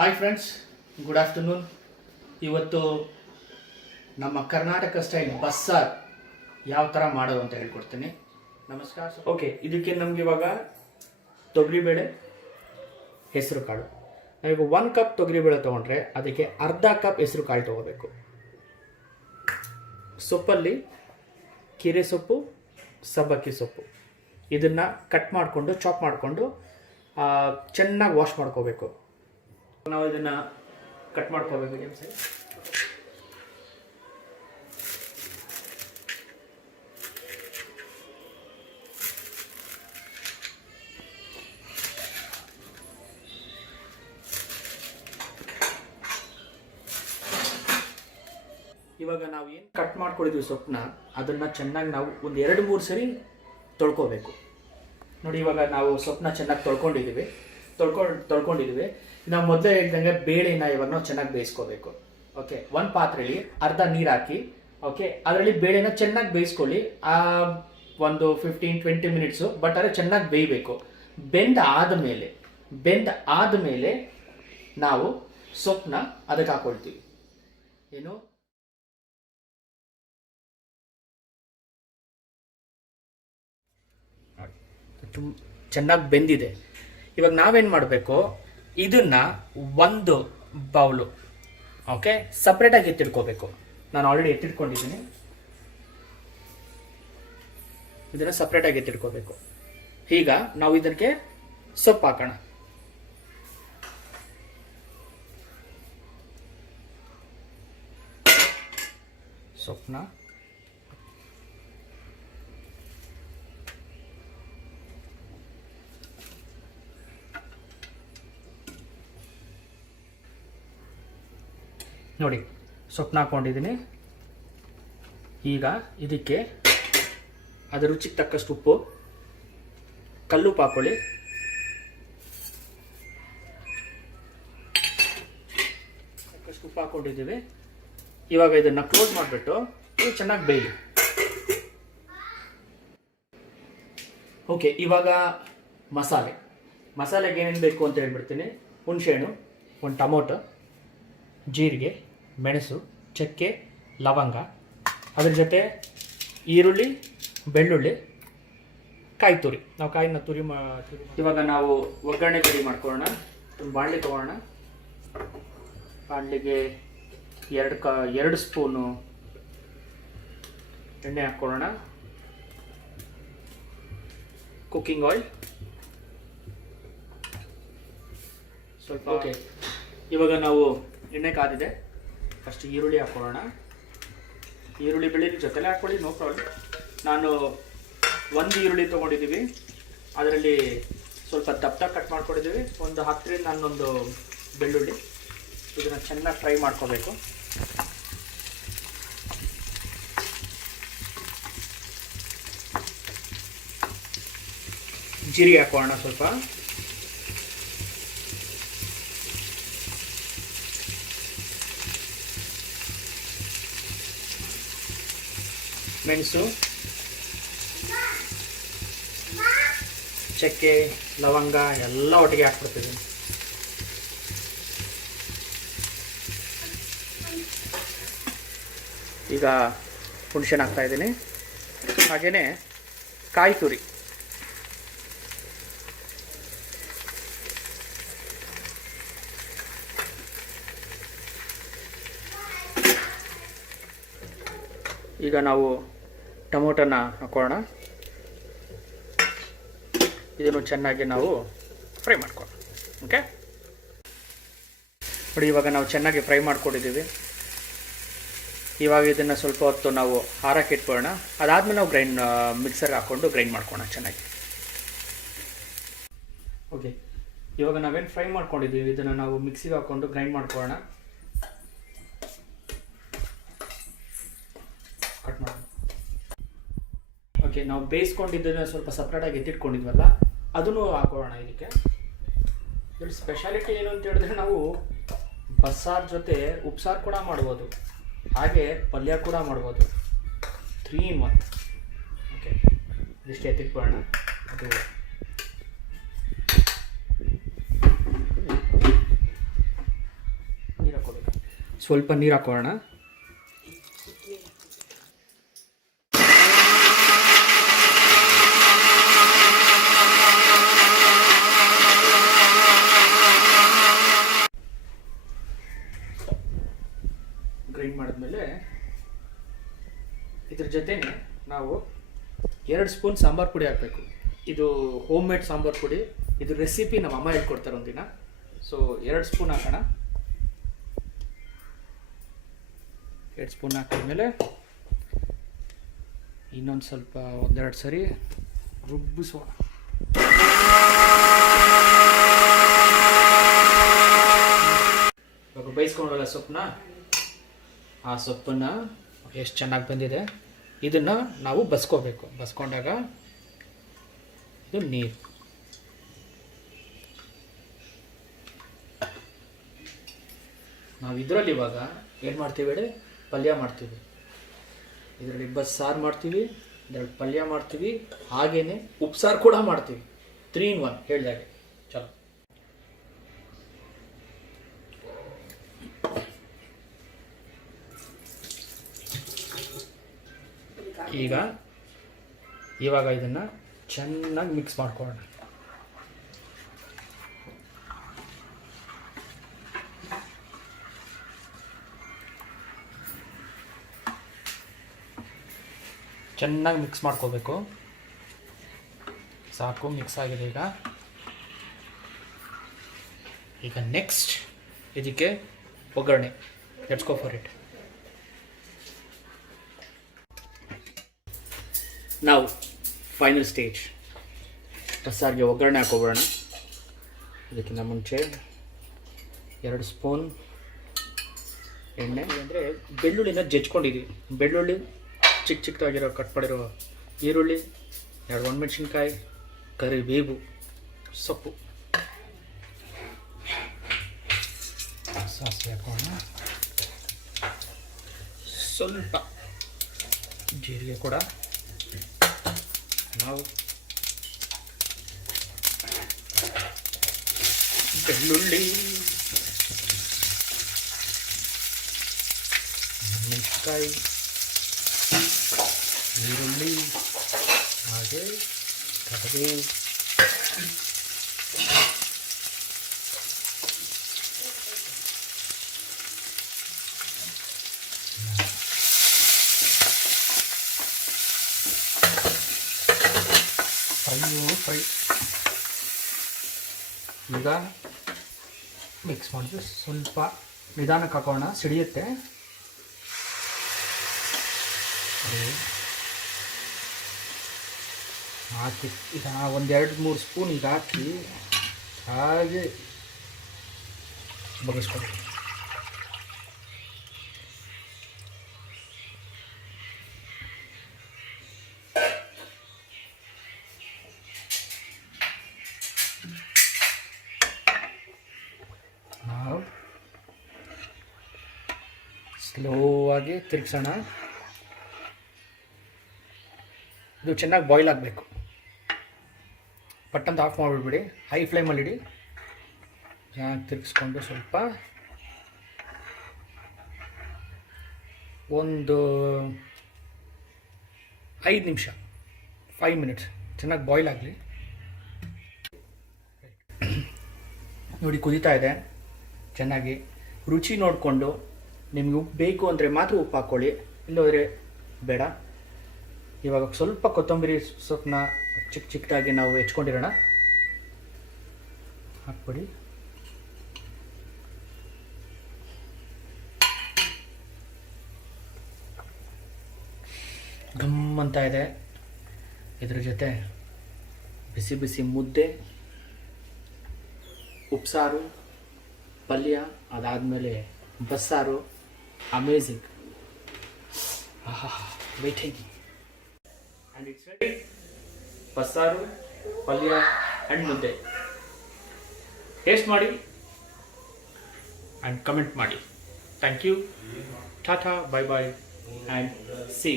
Hi friends good afternoon ಇವತ್ತು ನಮ್ಮ Karnataka style ಬಸ್ಸಾರ್ ಯಾವ ಥರ ಮಾಡೋದು ಅಂತ ಹೇಳ್ಕೊಡ್ತೀನಿ. ನಮಸ್ಕಾರ ಓಕೆ ಇದಕ್ಕೆ ನಮ್ಗೆ ಇವಾಗ ತೊಗರಿಬೇಳೆ ಹೆಸರು ಕಾಳು. ನಾವೀಗ ಒನ್ ಕಪ್ ತೊಗರಿಬೇಳೆ ತೊಗೊಂಡ್ರೆ ಅದಕ್ಕೆ ಅರ್ಧ ಕಪ್ ಹೆಸರು ಕಾಳು ತೊಗೋಬೇಕು. ಸೊಪ್ಪಲ್ಲಿ ಕೀರೆ ಸೊಪ್ಪು, ಸಬ್ಬಕ್ಕಿ ಸೊಪ್ಪು. ಇದನ್ನು ಕಟ್ ಮಾಡಿಕೊಂಡು ಚಾಪ್ ಮಾಡಿಕೊಂಡು ಚೆನ್ನಾಗಿ ವಾಶ್ ಮಾಡ್ಕೋಬೇಕು. ನಾವು ಇದನ್ನ ಕಟ್ ಮಾಡ್ಕೋಬೇಕು ಸರ್ ಇವಾಗ ನಾವು ಏನು ಕಟ್ ಮಾಡ್ಕೊಂಡಿದ್ವಿ ಸೊಪ್ಪನ್ನ ಅದನ್ನು ಚೆನ್ನಾಗಿ ನಾವು ಒಂದು ಎರಡು ಮೂರು ಸರಿ ತೊಳ್ಕೊಬೇಕು. ನೋಡಿ ಇವಾಗ ನಾವು ಸೊಪ್ಪನ್ನ ಚೆನ್ನಾಗಿ ತೊಳ್ಕೊಂಡಿದ್ದೀವಿ. ತೊಳ್ಕೊಂಡು, ತೊಳ್ಕೊಂಡಿದ್ವಿ. ನಾವು ಮೊದಲೇ ಹೇಳ್ದಂಗೆ ಬೇಳೆನ ಇವಾಗ ನಾವು ಚೆನ್ನಾಗಿ ಬೇಯಿಸ್ಕೋಬೇಕು. ಓಕೆ, ಒಂದು ಪಾತ್ರೆಯಲ್ಲಿ ಅರ್ಧ ನೀರು ಹಾಕಿ ಓಕೆ, ಅದರಲ್ಲಿ ಬೇಳೆನ ಚೆನ್ನಾಗಿ ಬೇಯಿಸ್ಕೊಳ್ಳಿ. ಆ, ಒಂದು ಫಿಫ್ಟೀನ್ ಟ್ವೆಂಟಿ ಮಿನಿಟ್ಸು ಬಟ್ ಆದರೆ ಚೆನ್ನಾಗಿ ಬೇಯಬೇಕು. ಬೆಂದ ಆದಮೇಲೆ ಬೆಂದ ಆದಮೇಲೆ ನಾವು ಸೊಪ್ಪನ್ನ ಅದಕ್ಕೆ ಹಾಕೊಳ್ತೀವಿ. ಏನು? ತುಂಬ ಚೆನ್ನಾಗಿ ಬೆಂದಿದೆ. ಇವಾಗ ನಾವೇನು ಮಾಡಬೇಕು? ಇದನ್ನ ಒಂದು ಬೌಲು ಓಕೆ ಸಪ್ರೇಟಾಗಿ ಎತ್ತಿಡ್ಕೋಬೇಕು ನಾನು ಆಲ್ರೆಡಿ ಎತ್ತಿಟ್ಕೊಂಡಿದ್ದೀನಿ. ಇದನ್ನು ಸಪ್ರೇಟಾಗಿ ಎತ್ತಿಡ್ಕೋಬೇಕು ಈಗ ನಾವು ಇದಕ್ಕೆ ಸೊಪ್ಪು ಹಾಕೋಣ. ಸೊಪ್ಪನ್ನ ನೋಡಿ ಸೊಪ್ಪನ್ನ ಹಾಕ್ಕೊಂಡಿದ್ದೀನಿ ಈಗ ಇದಕ್ಕೆ ಅದರ ರುಚಿಗೆ ತಕ್ಕಷ್ಟು ಉಪ್ಪು ಕಲ್ಲು ಹಾಕೊಳ್ಳಿ. ತಕ್ಕಷ್ಟು ಉಪ್ಪು ಹಾಕ್ಕೊಂಡಿದ್ದೀವಿ ಇವಾಗ ಇದನ್ನು ಕ್ಲೋಸ್ ಮಾಡಿಬಿಟ್ಟು ಇದು ಚೆನ್ನಾಗಿ ಬೇಯಲಿ. ಓಕೆ ಇವಾಗ ಮಸಾಲೆ. ಮಸಾಲೆಗೆ ಏನೇನು ಬೇಕು ಅಂತ ಹೇಳ್ಬಿಡ್ತೀನಿ. ಹುಣಸೆಹಣ್ಣು, ಒಂದು ಟೊಮೊಟೊ, ಜೀರಿಗೆ ಮೆಣಸು ಚಕ್ಕೆ ಲವಂಗ. ಅದ್ರ ಜೊತೆ ಈರುಳ್ಳಿ ಬೆಳ್ಳುಳ್ಳಿ ಕಾಯಿ ತುರಿ ನಾವು ಕಾಯಿನ ತುರಿ ಮಾ ಇವಾಗ ನಾವು ಒಗ್ಗರಣೆ ರೆಡಿ ಮಾಡ್ಕೊಳ್ಳೋಣ. ಬಾಣಲೆ ತೊಗೊಳ್ಳೋಣ ಬಾಣಲೆಗೆ ಎರಡು ಕ ಎರಡು ಸ್ಪೂನು ಎಣ್ಣೆ ಹಾಕ್ಕೊಳ್ಳೋಣ. Cooking oil. ಸ್ವಲ್ಪ ಓಕೆ. ಇವಾಗ ನಾವು ಎಣ್ಣೆ ಕಾದಿದೆ. ಫಸ್ಟ್ ಈರುಳ್ಳಿ ಹಾಕೊಳ್ಳೋಣ ಈರುಳ್ಳಿ ಬೆಳೆ ಜೊತೆಲೆ ಹಾಕ್ಕೊಳ್ಳಿ ನೋ ಪ್ರಾಬ್ಲಮ್ ನಾನು ಒಂದು ಈರುಳ್ಳಿ ತೊಗೊಂಡಿದ್ದೀವಿ ಅದರಲ್ಲಿ ಸ್ವಲ್ಪ ದಪ್ಪ ಕಟ್ ಮಾಡ್ಕೊಂಡಿದ್ದೀವಿ ಒಂದು ಹತ್ತರಿಂದ ನಾನೊಂದು ಬೆಳ್ಳುಳ್ಳಿ. ಇದನ್ನು ಚೆನ್ನಾಗಿ ಫ್ರೈ ಮಾಡ್ಕೋಬೇಕು. ಜೀರಿಗೆ ಹಾಕೋಣ ಸ್ವಲ್ಪ. ಮೆಣಸು, ಚಕ್ಕೆ, ಲವಂಗ ಎಲ್ಲ ಒಟ್ಟಿಗೆ ಹಾಕ್ಬಿಡ್ತಿದ್ದೀನಿ ಈಗ ಹುಣ್ಸೆನ ಹಾಕ್ತಾ ಇದ್ದೀನಿ. ಹಾಗೆಯೇ ಕಾಯಿ ತುರಿ. ಈಗ ನಾವು ಟೊಮೊಟೊನ ಹಾಕೋಣ. ಇದನ್ನು ಚೆನ್ನಾಗಿ ನಾವು ಫ್ರೈ ಮಾಡ್ಕೊಳ್ಳೋಣ. ಓಕೆ ನೋಡಿ, ಇವಾಗ ನಾವು ಚೆನ್ನಾಗಿ ಫ್ರೈ ಮಾಡ್ಕೊಂಡಿದ್ದೀವಿ. ಇವಾಗ ಇದನ್ನು ಸ್ವಲ್ಪ ಹೊತ್ತು ನಾವು ಹಾರಕ್ಕೆ ಇಟ್ಕೊಳ್ಳೋಣ. ಅದಾದಮೇಲೆ ನಾವು ಗ್ರೈಂಡ್ ಮಿಕ್ಸರ್ಗೆ ಹಾಕ್ಕೊಂಡು ಗ್ರೈಂಡ್ ಮಾಡ್ಕೊಳ್ಳೋಣ ಚೆನ್ನಾಗಿ. ಓಕೆ ಇವಾಗ ನಾವೇನು ಫ್ರೈ ಮಾಡ್ಕೊಂಡಿದ್ದೀವಿ, ಇದನ್ನು ನಾವು ಮಿಕ್ಸಿಗೆ ಹಾಕ್ಕೊಂಡು ಗ್ರೈಂಡ್ ಮಾಡ್ಕೊಳ್ಳೋಣ. ಓಕೆ ನಾವು ಬೇಯಿಸ್ಕೊಂಡಿದ್ದನ್ನು ಸ್ವಲ್ಪ ಸಪ್ರೇಟಾಗಿ ಎತ್ತಿಟ್ಕೊಂಡಿದ್ವಲ್ಲ, ಅದನ್ನು ಹಾಕೋಣ ಇದಕ್ಕೆ. ಇದ್ರ ಸ್ಪೆಷಾಲಿಟಿ ಏನು ಅಂತ ಹೇಳಿದ್ರೆ ನಾವು ಬಸ್ಸಾರು ಜೊತೆ ಉಪ್ಸಾರು ಕೂಡ ಮಾಡ್ಬೋದು. ಹಾಗೆ ಪಲ್ಯ ಕೂಡ ಮಾಡ್ಬೋದು. ತ್ರೀ ಇನ್ ಒನ್ ಓಕೆ ಇದಿಷ್ಟು ಎತ್ತಿಟ್ಕೊಳ್ಳೋಣ. ಅದು. ಸ್ವಲ್ಪ ನೀರು ಹಾಕೋಣ ಗ್ರೈಂಡ್ ಮಾಡಿದ್ಮೇಲೆ ಇದ್ರ ಜೊತೆಗೆ ನಾವು ಎರಡು ಸ್ಪೂನ್ ಸಾಂಬಾರು ಪುಡಿ ಹಾಕಬೇಕು. ಇದು ಹೋಮ್ ಮೇಡ್ ಸಾಂಬಾರು ಪುಡಿ. ಇದು ರೆಸಿಪಿ ನಮ್ಮ ಅಮ್ಮ ಹೇಳ್ಕೊಡ್ತಾರೆ ಒಂದಿನ. ಸೊ ಎರಡು ಸ್ಪೂನ್ ಹಾಕೋಣ. ಎರಡು ಸ್ಪೂನ್ ಹಾಕಿದ್ಮೇಲೆ ಇನ್ನೊಂದು ಸ್ವಲ್ಪ ಒಂದೆರಡು ಸರಿ ರುಬ್ಬಿಸೋಣ ಇವಾಗ ಬೇಯಿಸ್ಕೊಂಡಲ್ಲ ಸೊಪ್ಪನ್ನ? ಆ ಸೊಪ್ಪನ್ನು ಎಷ್ಟು ಚೆನ್ನಾಗಿ ಬಂದಿದೆ. ಇದನ್ನು ನಾವು ಬಸ್ಕೋಬೇಕು. ಬಸ್ಕೊಂಡಾಗ ಇದು ನೀರು. ನಾವು ಇದರಲ್ಲಿ ಇವಾಗ ಏನು ಮಾಡ್ತೀವಿ ಹೇಳಿ? ಪಲ್ಯ ಮಾಡ್ತೀವಿ. ಇದರಲ್ಲಿ ಬಸ್ಸಾರು ಮಾಡ್ತೀವಿ ಇದರಲ್ಲಿ ಪಲ್ಯ ಮಾಡ್ತೀವಿ ಹಾಗೇನೆ ಉಪ್ಸಾರು ಕೂಡ ಮಾಡ್ತೀವಿ. ತ್ರೀ ಇನ್ ಒನ್ ಹೇಳಿದಾಗೆ ಚಲೋ. ಈಗ ಇವಾಗ ಇದನ್ನು ಚೆನ್ನಾಗಿ ಮಿಕ್ಸ್ ಮಾಡ್ಕೊಳ್ಳೋಣ. ಚೆನ್ನಾಗಿ ಮಿಕ್ಸ್ ಮಾಡ್ಕೋಬೇಕು. ಸಾಕು ಮಿಕ್ಸ್ ಆಗಿದೆ ಈಗ. ಈಗ ನೆಕ್ಸ್ಟ್ ಇದಕ್ಕೆ ಒಗ್ಗರಣೆ. ಲೆಟ್ಸ್ ಗೋ ಫಾರ್ ಇಟ್ ನಾವು ಫೈನಲ್ ಸ್ಟೇಜ್ ಬಸ್ಸಾರಿಗೆ ಒಗ್ಗರಣೆ ಹಾಕೋಬಿಡೋಣ. ಅದಕ್ಕಿಂತ ಮುಂಚೆ ಎರಡು ಸ್ಪೂನ್ ಎಣ್ಣೆ. ಅಂದರೆ ಬೆಳ್ಳುಳ್ಳಿನ ಜಜ್ಕೊಂಡಿದ್ದೀವಿ. ಬೆಳ್ಳುಳ್ಳಿ ಚಿಕ್ಕ ಚಿಕ್ಕದಾಗಿರೋ ಕಟ್ ಮಾಡಿರೋ ಈರುಳ್ಳಿ ಎರಡು ಒಣಮೆಣ್ಸಿನ್ಕಾಯಿ ಕರಿಬೇವು ಸೊಪ್ಪು. ಸಾಸಿವೆ ಹಾಕೋಣ. ಸ್ವಲ್ಪ ಜೀರಿಗೆ ಕೂಡ. ನಾವು ಬೆಳ್ಳುಳ್ಳಿ ಮೆಣಸಿನ್ಕಾಯಿ ಈರುಳ್ಳಿ ಹಾಗೆ ಕರಿಬೇವು ಫ್ರೈಯು ಫ್ರೈ ಈಗ ಮಿಕ್ಸ್ ಮಾಡಿದ್ರೆ ಸ್ವಲ್ಪ ನಿಧಾನಕ್ಕೆ ಹಾಕೋಣ. ಸಿಡಿಯುತ್ತೆ. ಹಾಕಿ. ಈಗ ಒಂದೆರಡು ಮೂರು ಸ್ಪೂನ್ ಈಗ ಹಾಕಿ. ಹಾಗೆ ಬಗ್ಗಿಸ್ಕೊಡಿ ಸ್ಲೋ ಆಗಿ ತಿರ್ಗ್ಸೋಣ. ಇದು ಚೆನ್ನಾಗಿ ಬಾಯ್ಲ್ ಆಗಬೇಕು. ಪಟ್ಟಂತ ಆಫ್ ಮಾಡಿಬಿಡಿ ಹೈ ಫ್ಲೇಮಲ್ಲಿ ಇಡಿ. ಚೆನ್ನಾಗಿ ತಿರುಗಿಸ್ಕೊಂಡು ಸ್ವಲ್ಪ ಒಂದು ಐದು ನಿಮಿಷ ಫೈವ್ ಮಿನಿಟ್ಸ್ ಚೆನ್ನಾಗಿ ಬಾಯ್ಲ್ ಆಗಲಿ. ನೋಡಿ ಕುದೀತಾ ಇದೆ. ಚೆನ್ನಾಗಿ ರುಚಿ ನೋಡಿಕೊಂಡು ನಿಮಗೆ ಉಪ್ಪು ಬೇಕು ಅಂದರೆ ಮಾತ್ರ ಉಪ್ಪು ಹಾಕ್ಕೊಳ್ಳಿ ಇಲ್ಲೋದ್ರೆ ಬೇಡ. ಇವಾಗ ಸ್ವಲ್ಪ ಕೊತ್ತಂಬರಿ ಸೊಪ್ಪನ್ನ ಚಿಕ್ಕ ಚಿಕ್ಕದಾಗಿ ನಾವು ಹೆಚ್ಕೊಂಡಿರೋಣ. ಹಾಕ್ಬಿಡಿ. ಘಮ್ ಅಂತ ಇದೆ. ಇದ್ರ ಜೊತೆ ಬಿಸಿ ಬಿಸಿ ಮುದ್ದೆ, ಉಪ್ಸಾರು, ಪಲ್ಯ, ಅದಾದಮೇಲೆ ಬಸ್ಸಾರು. ಅಮೇಝಿಂಗ್ ಆಹಾ ವೇಟಿಂಗ್ ಆ್ಯಂಡ್ ಇಟ್ಸ್ ರೆಡಿ ಬಸ್ಸಾರು ಪಲ್ಯ ಆ್ಯಂಡ್ ಮುದ್ದೆ ಟೇಸ್ಟ್ ಮಾಡಿ ಆ್ಯಂಡ್ ಕಮೆಂಟ್ ಮಾಡಿ thank you tata bye boy and C